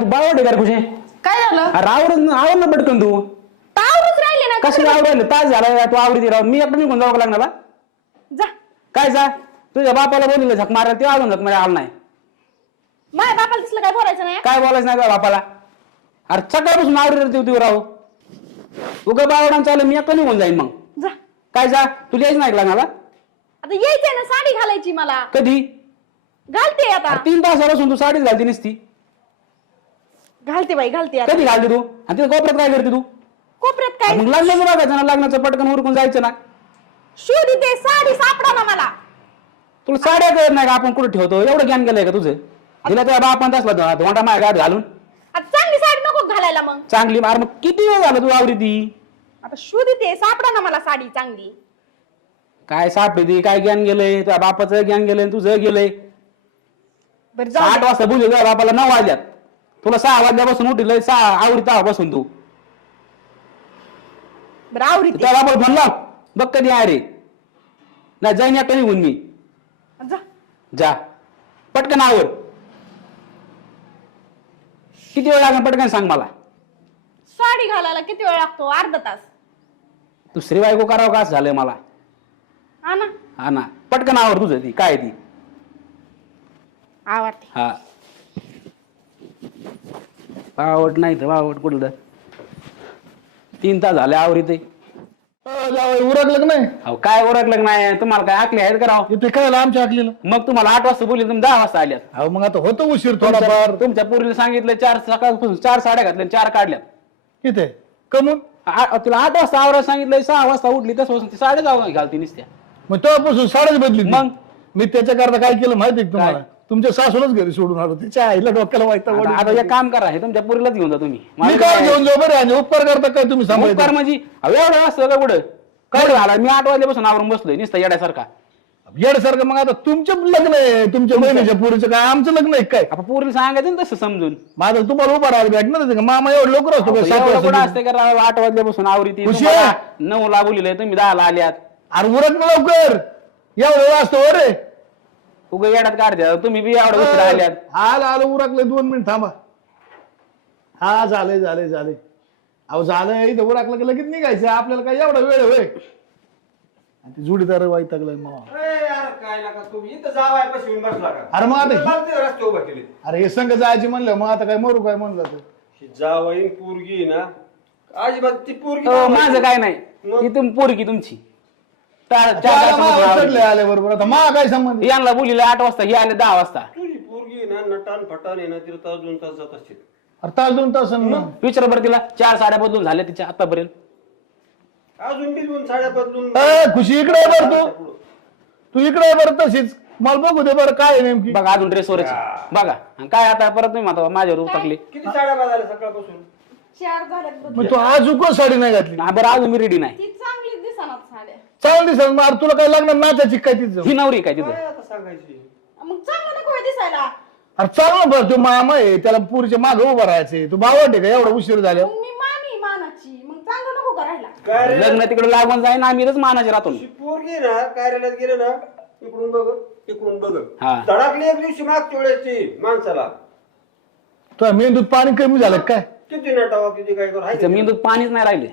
तू बावड का रे कुठे काय झालं? अरे आवर ना पटकन तू. तावरच राहिले ना कसं आवडलं तास झाला तू आवडती राहून मी एकटं निघून जावं लागणार बा जा. काय जा? तुझ्या बापाला बोलले झक मारायला ते अजून झक मारायला आला नाही. माझ्या बापाला दिसलं काय बोलायचं नाही काय बोलायचं नाही तुझ्या बापाला? अरे सकाळपासून आवडत तू राहू उगा बावडान चालू मी एकटं निघून जाईन मग. जा. काय जा? तुला यायच नाही लागणार बा? आता यायचंय ना साडी घालायची मला. कधी? घालते आता. अरे तीन तासापासून तू साडीच घालती नसती. घालते बाई घालते आता. कधी घालते तू? आणि तिथे कोपऱ्यात काय करते तू? कोपऱ्यात काय? मग लग्नाचं बघायचं ना लग्नाचं पटकन उरकून जायचं ना. शोधी ते साडी सापडा ना मला. तुला साड्या कळत नाही का आपण कुठे ठेवतो? एवढं ज्ञान गेलंय का तुझं? तिला तुझ्या बापान असला धोंडा माझ्या गाठ घालून. आता चांगली साडी नको घालायला मग. चांगली? मार मग किती वेळ झाला तू आवडी ती? आता शोधी ते सापडा ना मला साडी चांगली. काय सापडी ती? काय ज्ञान गेलंय? तुझ्या बापाचं ज्ञान गेलंय तुझं गेलंय. बरं जाऊ आठ दे. वाजता तुझ्या बापाला नऊ वाजल्यात. तुला सहा वाजल्यापासून उठलंय सहा आवडी तहा बसून तू. बरं आवरी ते. त्या बापाला म्हणला बघ कधी आहे रे. नाही जाईन एकटा निघून मी. जा. जा. पटकन आवर. किती वेळ लागेल पटकन सांग मला? साडी घालायला किती वेळ लागतो? अर्धा तास. दुसरी बायको करावं का असं झालंय मला? हा ना. हा ना. पटकन आवर तुझं ती. काय ती? आवडते. हा. बावट नाही तर बावट कुठलं? तीन तास झाले आवरी ते उरकलं का नाही? अहो काय ओळखलं नाही? तुम्हाला काय आकली आहेत करावं इथे काय झालं आमच्या आकलीला मग तुम्हाला आठ वाजता बोलली तुम्ही दहा वाजता आल्यात. अहो मग आता होतं उशीर थोडाफार. तुमच्या पोरीला सांगितलं चार सकाळपासून चार साड्या घातल्या आणि चार काढल्यात. किती कमून? आ- तिला आठ वाजता आवरा सांगितलंय सहा वाजता उठली तसं ते साडे जाऊ घालती नुसत्या. मग तेव्हापासून साडीच बदली ती. मग? मी त्याच्याकरता काय केलं माहिती का तुम्हाला? तुमच्या सासूलाच घरी सोडून आलो तिच्या आईला डोक्याला वाईट आता आता एक काम करा हे तुमच्या पोरीलाच घेऊन जा तुम्ही. मी काय काय- घेऊन जाऊ बरं आणि उपकार करता काय तुम्ही उपकार म्हणजे अहो, एवढं वाजता का कुठं? काय झाला? मी आठ वाजल्यापासून आवरून बसलोय नुसतं येड्यासारखा. येडसारखं मग आता तुमचं लग्न आहे तुमच्या बहिणीच्या पुरीचं काय? आमचं लग्न आहे काय? आपण पोरीला सांगायचं ना तसं समजून. माझं तुम्हाला उभा राहायला भेटणार का? मामा एवढं लवकर असतो का? सात एवढं कुठं वाजता असते का? राव, आठ वाजल्यापासून आवरी तुम्हाला? नऊ ला बोलिलंय तुम्ही दहा ला आल्यात. अरे उरक ना लवकर. एवढं वाजतो रे. उगा येड्यात काढते तुम्ही बी एवढं उशिरा आल्यात. आलं आलं उरकले दोन मिनिट थांबा. हा झालंय झालंय झालंय. अहो झालंय इथं उरकलं की लगेच निघायचं. आपल्याला काय एवढा वेळ होय? आणि ते जोडीदार वाईट लागलाय मग अरे यार काय नका तुम्ही. इथं जावाय पाशी येऊन बसला का? अरे मग आता लागते रस्ते उभा केले. अरे हे संघ जायची म्हणलं मग आता काय मरू काय म्हणलं तर ही जावाई पोरगी ना अजिबात ती पोरगी हो, माझं. काय नाही? ती तुम पोरगी तुमची. चार- चार त्याला तासापासून मागं आवरली. चढले आले. बरोबर आता मा काय संबंध यांना बोलिलं आठ वाजता हे आले दहा वाजता. तुझी पोरगी ना नटान फटान आहे ना तिला तास दोन तास जात असते अरे तास दोन तास विचार बरं तिला. चार साड्या बदलून झाल्या तिच्या आतापर्यंत. अजून बी दोन साड्या बदलून. खुशी इकडे आहे बरं तू. तू इकडे आहे बरं तशीच. मला बघू दे बरं काय आहे नेमकी. बघा अजून ड्रेस वरच. बघा. आणि काय आता परत तुम्ही आता माझ्यावर टाकली. किती साड्या बदलल्या सकाळपासून? चार झाल्यात बघ. मग तू आज उको साडी नाही घातली. बरं अजून मी रेडी नाही. ती चांगली दिसणार साड्या. चांगली दिसत मग अरे तुला काय लागणार नाचायची काय तिचं. ही नवरी काय तिथं? काय आता सांगायची? मग चांगलं नको होय दिसायला. अरे चांगलं बरं तू मामा आहे त्याला पुरीच्या मागे उभं राहायचे तू बावट आहे का? एवढा उशीर झाला. मग मी मामी मानाची. मग चांगलं नको करायला. काय रे? लग्न तिकडे लागून जाईन आम्ही इथंच मानाचे राहतो. ती पोरगी ना कार्यालयात गेले ना इकडून बघ इकडून बघ. हा. धडाकली एक दिवशी मागच्या माणसाला. तुझ्या मेंदूत पाणी कमी झालं काय? किती नटावा किती काय करू? हाय तिचं मेंदूत पाणीच नाही राहिले.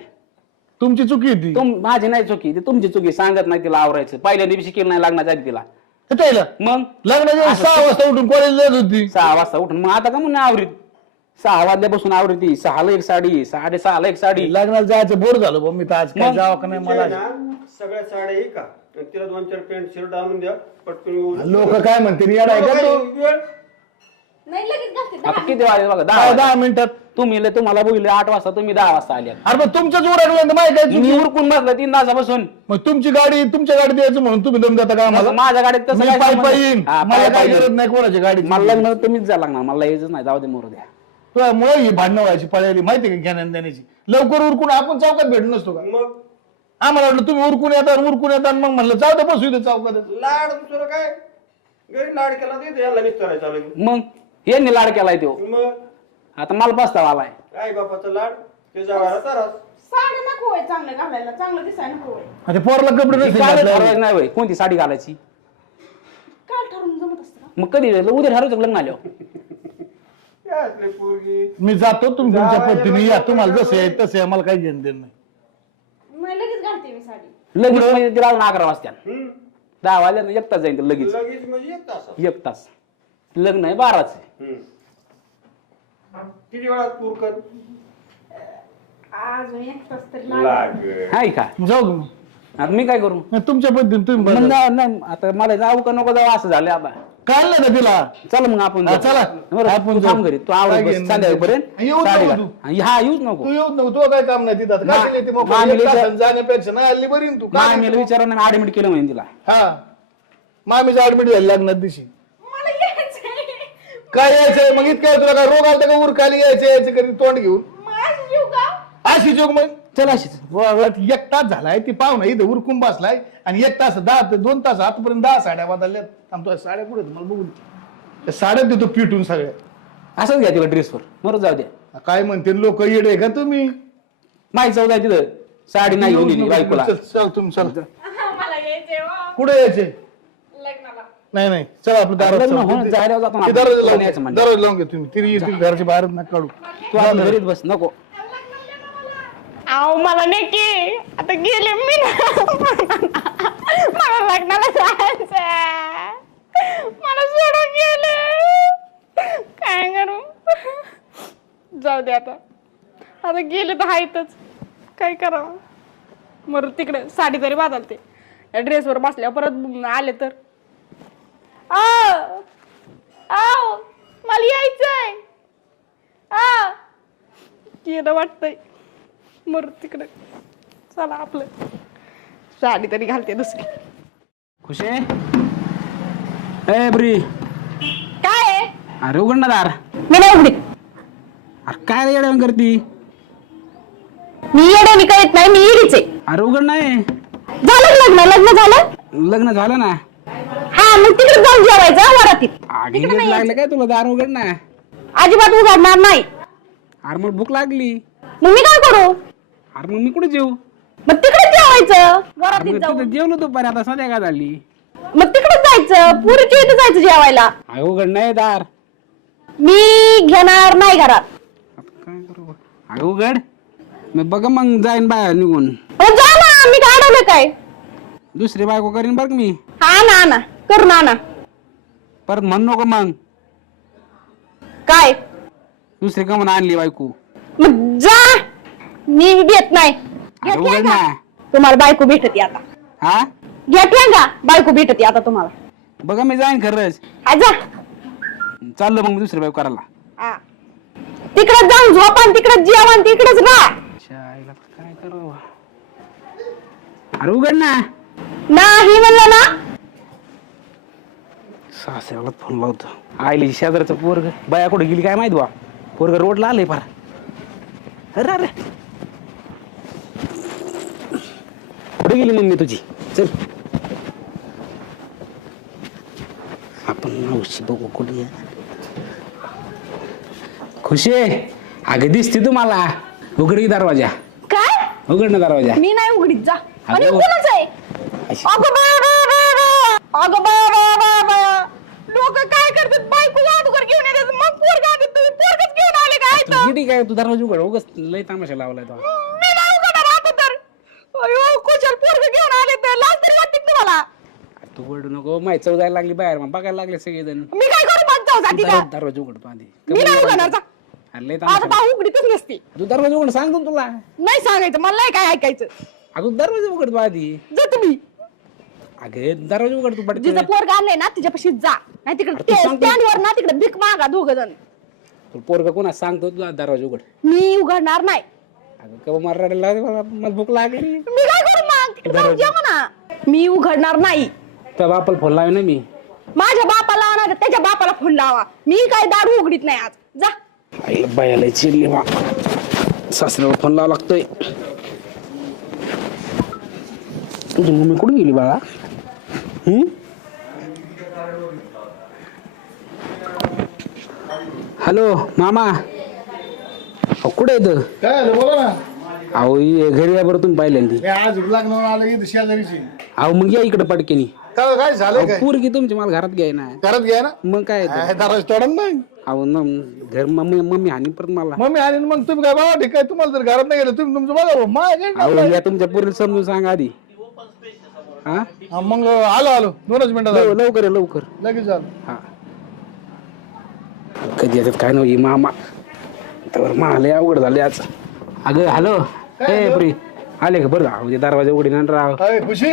तुमची चुकी आहे ती. तुम माझी नाही चुकी ती तुमची चुकी सांगत नाही तिला आवरायचं. पहिल्या दिवशी केलं नाही लग्नाच्या आधी तिला. हे त्याला मग? लग्नाच्या सहा वाजता उठून कॉलेज जात होती. सहा वाजता उठून. मग आता का म्हणून आवरीत? सहा वाजल्यापासून आवडती सहाला एक साडी साडे सहाला एक साडी. लग्नाला जायचं बोर झालं बा मी तर आज काय मग? जावं का नाही तिचे मला ना सगळ्या साड्या का? आणि तिला दोन चार पॅन्ट शर्ट आणून द्या पटकन येऊन. लोक काय म्हणते येडा आहे का काय तो? वेळ? नाही लगेच घालते आता. किती वाजले बघा दहा दहा. दहा मिनिटात. तुम्ही लय- तुम्हाला बोलले आठ वाजता तुम्ही दहा वाजता आल्या अरे मग तुमचंच माहिती काय मी चुकी? उरकून बसलं तीन तासापासून. मग तुमची गाडी तुमच्या गाडी द्यायचं म्हणून तुम्ही दम देता का आम्हाला? माझ्या गाडीत तसं मी काय पायी संबंध? पायी येईन हा, मला पायी काय पायी. गरज नाही कोणाची गाडी मला लग्न तुम्हीच जा लागणार मला यायचंच नाही जाऊ दे मोरू द्या. तुझ्यामुळे ही भांडणं व्हायची पळायली माहिती का ज्ञान देण्याची लवकर उरकून आपण चौकात भेटलो नसतो का? मग? आम्हाला वाटलं तुम्ही उरकून येतात उरकून येतात मग म्हणलं जाऊ दे बसू इथे चौकात लाड दुसरं काय? लाड केला ते याला मग? यांनी लाड केलाय तो. मग? आता मला पस्तावा आलाय आई बापाचा लाड? ते जावायला तारास साड्या नको होय चांगलं घालायला चांगलं दिसायला नको होय. आता पोरला कपडे ही नाही होय कोणती साडी घालायची? काल ठरवून जमत असतं का? मग कधी उद्या ठरवायचं लग्न आल्यावर? पोरगी. मी जातो तुम्ही तुमच्या या, पद्धतीने या, तुम्हाला जसं आहे तसं आहे. आम्हाला काही घेणं देणं नाही. मग लगेच घालते मी साडी. लगेच म्हणजे तिला अजून अकरा वाजता हम्म. दहा वाजल्यानं एक तास जाईल लगेच. लगेच म्हणजे एक तास. एक तास. लग्न आहे बाराच आहे. किती वेळात कर अजून एक तास तरी लागेल. लागेल हाय का जाऊ का मग? आता मी काय करू नाही, तुमच्या पद्धतीने तुम्ही मग बघा. नाही नाही, आता मला जाऊ का नको जाऊ असं झालं आता कळलं ना तिला चल मग आपण हा, जाऊ. चला. बरं आपण तू जाऊ. थांब घरी तू आवड काय बस घेणं संध्याकाळपर्यंत? येऊच साडे नको का- तू. हा येऊच नको तू येऊ नको काय काम नाही तिथं मा- काय केली ती मोकळी? मामीला एक विचार- तासाने जाण्यापेक्षा नाही आली बरी ना तू काय मामीला विचारा ना ऍडमिट केलं म्हणे तिला हा मामीचं ऍडमिट झाली लग्नात दिवशी काय यायचंय मग इतकं तुला काय रोग आलता का उरकाली यायचं? यायचं कधी तोंड घेऊन? माझ जीव का? अशी जोग मग? चल अशीच. एक तास झालाय ती पाहुणा इथे उरकून बसलाय आणि एक तास दहा ते दोन तास आतापर्यंत दहा साड्या बदलल्यात थांबतो साड्या कुठे? मला बघून त्या साड्या देतो पिटून सगळ्या. असंच घ्या तिला ड्रेसवर बरं जाऊ द्या. काय म्हणते? लोक येडे का तुम्ही? माहिती चौदा तिथं. साडी नाही घेऊन गेली बायकोला. चल चल तुम्ही चल. मला यायचंय वा. कुठे यायचे लग्नाला नाही नाही. चल आपलं दारात लग्न जायला जातो ना ते आपण. दरवाजा कोण लावून यायचं घे. म्हणजे? दरवाजा लावून घे तुम्ही. तिने येतील घरच्या बाहेर नका काढू. तू घरीच बस नको. अहो मला नाही की. आता गेले मी ना. मला लग्नाला जायचंय. मला सोडून गेले. काय करू? जाऊ दे आता. आता गेले तर आहेतच काय करावं? मग तिकडे. साडी तरी बदलते या ड्रेसवर बसल्यावर परत आले तर आओ आओ मला यायचंय आ गेलं वाटतंय. मर तिकडे. चला आपलं. साडी तरी घालते दुसरी. खुशी? ए ब्री. काय आहे? अरे उघड ना दार. मी नाही उघडी. अरे काय येड्या करती? मी येडे मी कळत नाही मी येडीच आहे. अरे उघड नाही झालं लग्न? लग्न झालं? लग्न झालं ना. हा मग तिकडे जाऊन जेवायचं वरातीत. आगी लागलं काय तुला? दार उघड ना. अजिबात उघडणार नाही. अरे मग भूक लागली. मग मी काय करू? अरे मग मी कुठे जेऊ? मग तिकडे जेवायचं. अरे मग तिथं जेवलो दुपारी आता संध्याकाळ झाली. मग तिकडे जायचं. पुरीच्या इथे जायचं जेवायला. अरे उघड नाही दार. मी घेणार नाही घरात. आता काय करू? अरे उघड. मी बघ मग जाईन बाहेर निघून. जा ना मी काय अडवलं काय? दुसरी बायको करीन बरं का मी? हा ना ना. कर ना ना. परत म्हण नको मग. काय? दुसरी का म्हणून आणली बायको. मग जा! मी देत नाही. अरे घेतली उघड का? ना. तुम्हाला बायको भेटते आता. हा? घेतल्या का? बायको भेटते आता तुम्हाला. बघा मी जाईन खरंच. हा, जा. चाललो मग मी दुसरी बायको करायला. हा. तिकडे जाऊन झोपा तिकडे जेवण तिकडेच राहा. काय करू अरे उघड ना. नाही म्हणलं ना. सासऱ्याला फोन लावतो. आईली शेजारचं पोरग. बाया कुठे गेली काय माहीत बा पोरग रोडला आलंय फार अरे अरे. कुठे गेली मम्मी तुझी? चल. आपण मावशी बघू कुठे. खुशी आहे? अगं दिसते तुम्हाला. उघड की दरवाजा. काय? उघड ना दरवाजा. मी नाही उघडीत जा. आणि अगं. कोणच आहे अशी- अगं बा बा बा बा. अगं बा बा बा बा लोक काय करतात बायको जादूगर घेऊन येतात मग पोरगा आणतात तुम्ही पोरगच घेऊन आले काय तू दरवाजा उघड उगच लय तामाशा लावलाय तो. मी नाही उघडणार आता तर. अयो कुशल पोरग घेऊन आले तर लाज तरी वाटते का तुम्हाला तू उघड नको माहिती चौदायला लागली बाहेर मग बघायला लागले सगळेजण. मी काय करू मग जाऊ जाती का दरवाजा दरवाजा उघड तू आधी. मी नाही उघडणार जा. अरे लय आता बा उघडीतच नसती. तू दरवाजा उघड सांगतो ना तुला. नाही सांगायचं मला नाही काय ऐकायचं. अगं दरवाजा उघड तू आधी. जा तुम्ही. अगं दरवाजा उघड तू पडते जिचं पोरग आणलंय ना तिच्यापाशी जा. नाही अरे तू तिकडे सांगतो. स्टँड वर ना तिकडे भीक मागा दोघ जण. पोरगा कोणा सांगतो तुला दरवाजा उघड. मी उघडणार नाही. अगं कवा मला रडायला लागली मला मला भूक लागली. मी काय करू मग? तिकडे जाऊन जेवा ना. मी उघडणार नाही. त्या बापाला फोन लावे ना मी. माझ्या बापाला ना त्याच्या बापाला फोन लावा. मी काय दारू उघडीत नाही आज. जा. आईला बायाला चिडली वा. सासऱ्याला फोन लावा लागतोय. तुझी मम्मी कुठे गेली बाळा? हम्म हॅलो मामा. अहो, कुठे येतं काय आलं बोला ना. अहो ये घरी या बरं तुम्ही पहिल्यांदी हे आज लग्नावर आलं इथं शेजारीची. अहो मग या इकडे पटकेनी. काय काय झालंय काय? पोरगी तुमची मला घरात घ्याय ना घरात घ्या ना? मग काय येतं? काय दरवाजा तोडून नाही अहो न घर मम्मी मम्मी हानी परत मला. मम्मी आणि मग तुम्ही काय बाबा ठीक आहे तुम्हाला जर घरात नाही गेलं तुम्ही तुमचं बघा भाऊ. माझ्या काय अहो या तुमच्या पोरीला समजून सांगा आधी. हा? हा, मग आलो आलो. दोनच मिनिटात आलो. लवकर ये, लवकर. लगेच आलो. हा. कधी येतात काय नव्हती मामा. तर माले अवघड झाले आज. अगं हॅलो. ए प्री आले का बरं? अहो ते दरवाजा उघडी ना राव. हाय खुशी.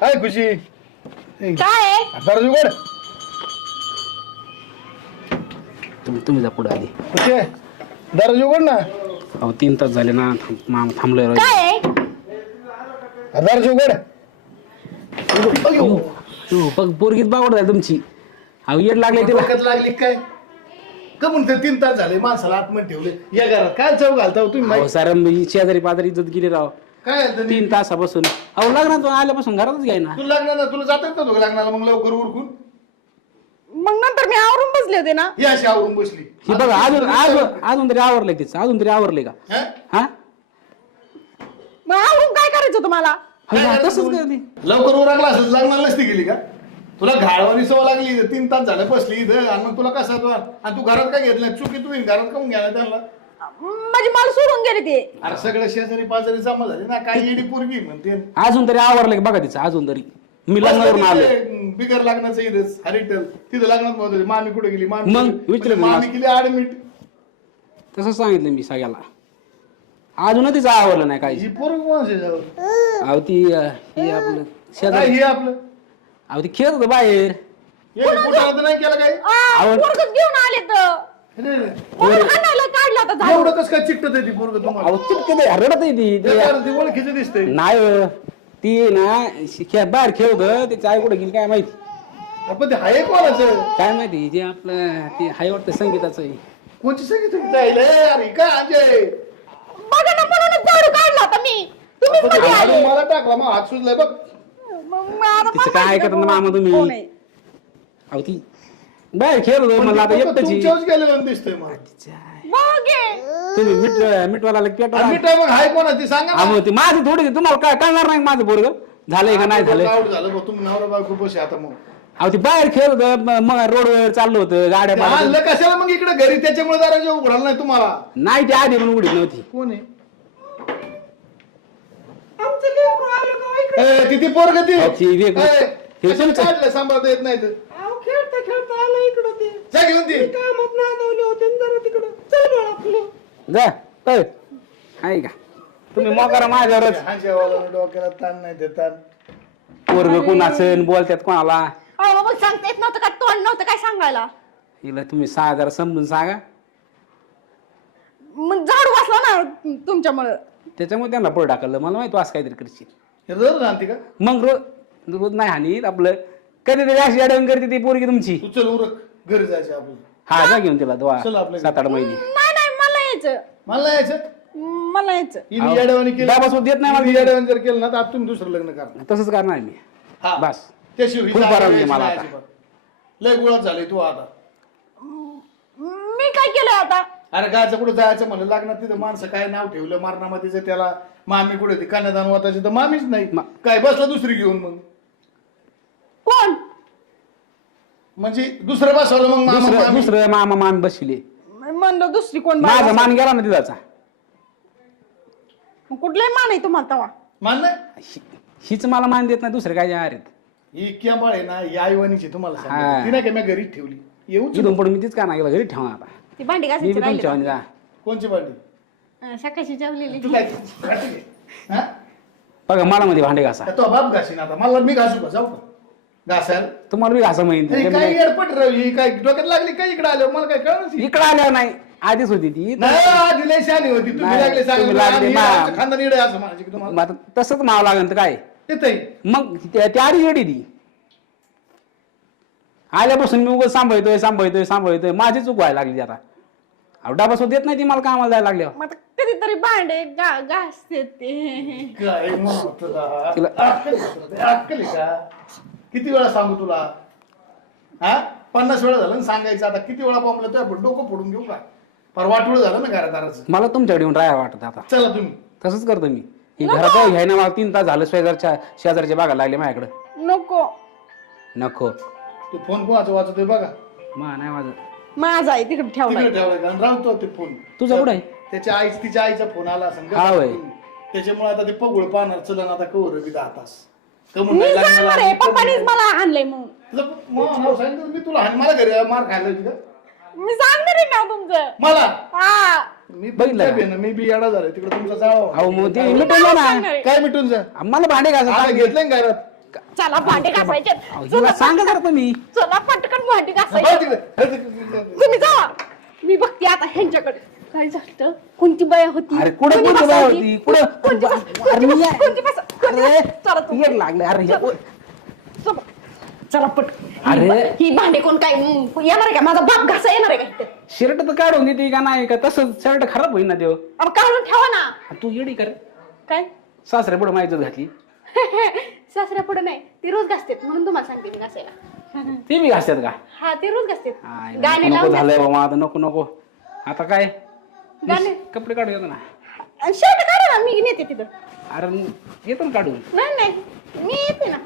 हाय खुशी. ए, काय आहे? दरवाजा उघड. तुम्ही तुम्ही जा पुढे आधी. खुशी दरवाजा उघड ना. अहो तीन तास झाले ना थांब- मामा थांबलोय राव. काय आहे? दरवाजा उघड. अयो, हो, बघ पोरगीत बावड झाली तुमची. अहो येड लागले तिला. डोक्यात लागली काय? का म्हणते तीन तास झाले माणसाला आतमध्ये ठेवले. या घरात काय चव घालता हो तुम्ही अहो माहिती- सारं मी शेजारी पाजारी इज्जत गेली राव. काय घालता? तीन तासापासून. अहो लग्नात आल्यापासून घरातच घ्याय ना तुला लागणार ना तुला जाता येत नव्हतं का लग्नाला मग लवकर उरकून? मग नंतर मी आवरून बसले होते ना. ही अशी आवरून बसली. ही बघा अजून अजून अजून तरी आवरलंय तिचं अजून तरी आवरलंय का? हा? हा? मग आवरून काय करायचं तुम्हाला? काय करायचं तसंच तुम्ही? करते. लवकर उरकला असेल लग्नाला नसती गेली का? तुला घाळवानी सवय लागली इथं, तीन तास झाले बसली इथं आणि मग तुला कसं तो आणि तू घरात काय घेतलं? चुकी तू घरात काऊन घ्यायला त्यांना म्हणजे मला सोडून गेले ते. अरे सगळे शेजारी पाजारी जमा झाले ना काही येडी पोरगी म्हणते. अजून तरी आवरलंय का बघा तिचं अजून तरी. मी लग्नावरून आलोय. बसलं बिगर लग्नाचं इथंच हरिटल तिथं लग्नात म्हणत होते मामी कुठे गेली? मामी मग कुठे- विचारलं म्हणजे मला. मामी गेली ऍडमिट तसं सांगितलं मी सगळ्याला. अजून तिचं आवडलं नाही काही ही पोरग आहे? अहो ती अं, ही आपलं काय शेजारी. हे आपलं. अहो ती खेळत होतं बाहेर. हे कुठं नाही केलं काही आवड- पोरगच घेऊन आले तर. अरे, म्हणून हाणायला काढलं आता झालं एवढं कसं काय चिकटत आहे ती पोरग तुम्हाला? अहो चिपके ते रडत आहे ती. ते ती जरा ती ओळखीचं दिसतंय नाही हो. ती ना खे- बाहेर खेळत होतं. तिचं आई कुठे गेली काय माहिती? आपण ते आहे कोणाचं? काय माहिती जे आपलं ते हाय वाटतं संगीताचं आहे. कोणची सांगितलं अरे काय अजय बघा ना म्हणूनच झाडू काढला मी. तुम्हीच मध्ये आले मला टाकला मग हात सुजलाय बघ. तिचं काय मला ऐकत ना मामा तुम्ही? अहो ती बाहेर होतं म्हणलं आता एकटंच आहे. तुमच्याच गेलेलं दिसतंय हे. तुम्ही मिठ मग हाय कोणा ती सांगा ना. अहो ती माझी थोडी तुम्हाला काय कळणार नाही माझं पोरग? झालंय का नाही झालंय? आउट झालं बघ तुम्ही नवरा बायको बसे आता मग. अहो ती बाहेर म- मग रोडवर चाललं होतं गाड्या ते आणलं कशाला मग इकडे घरी? त्याच्यामुळे जरा जेव्हा उघडाल नाही तुम्हाला. नाही ती आधी म्हणून उडीत नव्हती. कोण आहे? ए, किती पोरग ती. अहो, ती वेग- ए, हे कशाला तुमचं- काढलं सांभाळता येत नाही तर खेळता खेळता आलं इकडं ते. जा घेऊन ती. कामात नादवले होते न जरा तिकडं चल बळ आपलं जा पळ. आहे का? तुम्ही मोकारा माझ्यावरच. हा जेवायला डोक्याला ताण नाही ते ताण. पोरग कोणाचं बोलतात कोणाला? अहो मग सांगता येत नव्हतं का? तोंड नव्हतं काय सांगायला? हिला तुम्ही सांगा जरा समजून सांगा. मग झाडू बसला ना तुमच्यामुळं. त्याच्यामुळे त्यांना पळ टाकलं मला माहिती असं काहीतरी करशील. रोज राहते का? मग रोज रोज नाही हानी आपलं. कधीतरी अशी अडवण करते ती पोरगी तुमची. तू चल उरक घरी जायचं आपलं. हा जा घेऊन तिला दोहा चल आपल्या सात आठ महिने नाही नाही मला यायचं. मला यायचं? मला यायचं. हिने येड्यावानी केलं. डाबासोबत देत नाही मला. हिने येड्यावानी जर केलं ना तर आता तुम्ही दुसरं लग्न करा तसंच करणार मी. हा. बस. त्याशिवाय खूप बरं म्हणजे मला नाही आता. अजिबात. लय गुळात झाले तू आता. मी काय केलं आता? अरे गायचं कुठं जायचं म्हणलं? लागणार तिथं माणसं काय नाव ठेवलं? मारणामध्येच त्याला मामी कुठे ती कन्यादान वाटायची तर मामीच नाही. काय बसला दुसरी घेऊन मग. कोण? म्हणजे दुसरं बसवलं मग मामा दुसरं मामी. दुसरं मामा मान बसले. म्हणलं दुसरी कोण माझा मान गेला ना तिथाचा. कुठलाही मान आहे तुम्हाला तवा. मान नाही? हि- हिच मला मान देत नाही दुसरे काय आहेत? ही कॅम्बाळ आहे ना ही आईवानीची तुम्हाला हा. सांगते ती नाही का मी घरीच ठेवली? येऊ इथून पण मी तीच का नाही घरी ठेवा आता. ती भांडी मी घासायची बी तुमच्या राहिली वाणी जा कोणची भांडी? सकाळची जेवलेली. तू काय घाटी घे. हा? बघा मला मध्ये भांडे घासा. तो बाप घासीन आता. मला मी घासू का? जाऊ का? घासायला? तुम्हाला बी घासा अरे काय माहिती एअरपट राव ही काय डोक्यात लागली काय इकडे आलं मला काय कळलं इकडे आल्यावर नाही. आधीच होती ती. नाही आधी लय शहाणी होती. तुम्ही नाही, लागले तुम्ही लागले, मा- खानदान इडे असं म्हणायचे की तुम्हाला. मग आता तसंच माव लागेल तर काय? येतंय मग त्या त्या आधी रेडी ती. आल्यापासून मी उगाच सांभाळतोय सांभाळतोय सांभाळतोय. माझी चूक व्हायला लागली आता. अहो डबा सुद्धा देत नाही ती मला कामाला जायला लागल्यावर. मग आता कधीतरी भांडे गा- घासते ते. काय म्हणतो तुला? तिला- अक्कल आहे तुला ते? अक्कल आहे का? किती वेळा सांगू तुला? हा? पन्नास वेळा झालं ना सांगायचं आता किती वेळा पामलं तुझ्या डोकं फोडून घेऊ का? फार वाटोळ झालं ना घरादाराचं. मला तुमच्याकडे येऊन राहायला वाटत आता. चला तुम्ही. तसंच करतो मी. ही घरात घ्यायना मला तीन तास झालं शेजारच्या शेजारच्या बागा लागले माझ्याकडे. नको. नको. ते फोन कोणाचं वाचतोय बघा. मा नाही माझं माझा आहे तिकडे ठेवलाय. तिकडे ठेवलाय का? राहतो ते फोन. तुझा कुठं आहे? त्याच्या आई तिच्या आईचा फोन आला असेल हा होय. त्याच्यामुळे आता ते पगुळ पाहणार चलन आता कवर बी दहा तास मी जाणार आहे आणि कमून पप्पानीच. मला आणलंय मग तुला मग नाव सांगितलं मी तुला हाण मला घरी मार खायला का? मी सांगणार आहे नाव तुमचं. मला? हा. मी बघितलं का? बघितलं मी बी येडा झालोय तिकडे तुमचा जाळा अहो मग ते मिटून जा ना. काय मिटून जा? मला भांडे घासा आता घेतलं ना घरात. चला भांडे घासायचे. हिला सांगा जरा तुम्ही. चला पटकन भांडे घासायचे. हे तिकडे. तुम्ही जा. मी बघते आता ह्यांच्याकडे. काय झालं? कोणती बाया होती? अरे कुठं कोणी कुठं बाया? होती? कुठं? कोणती बस- अरे कोणती बस-. कोणती बस- कोणती अरे बस- चला तू. येड लागले. अरे हे- चला. चला पट. अरे. ही भांडे कोण काय हम्म, येणार आहे का? माझा बाप घासा येणार आहे का इथं? शर्ट तर काढून देते का नाही का? तसंच शर्ट खराब होईल ना देव. अहो, काढून ठेवा ना. तू येडी कर. काय? सासऱ्या पुढे माहिती घातली. सासऱ्या पुढे नाही. ती रोज घासतात म्हणून तुम्हाला सांगते मी घासायला. ते बी घासतात का? हा ती रोज आय, घासतात गाणे नको लावून झालंय बाबा आता नको नको. आता काय? गाणे. कपडे काढू येतो ना शर्ट काढा ना मी नेते तिथं. अरे येतो ना काढून. नाही नाही मी येते ना.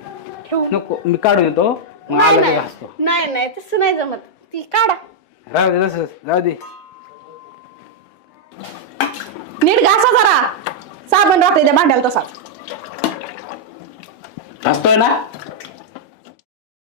ठेवू. नको मी काढून येतो. मग नाही आला की नाही. घासतो नाही नाही तसं नाही जमत. ती काढा. राहू दे तसंच. जाऊ दे. नीट घासा जरा. साबण राहते त्या भांड्याला तसाच घासतोय ना?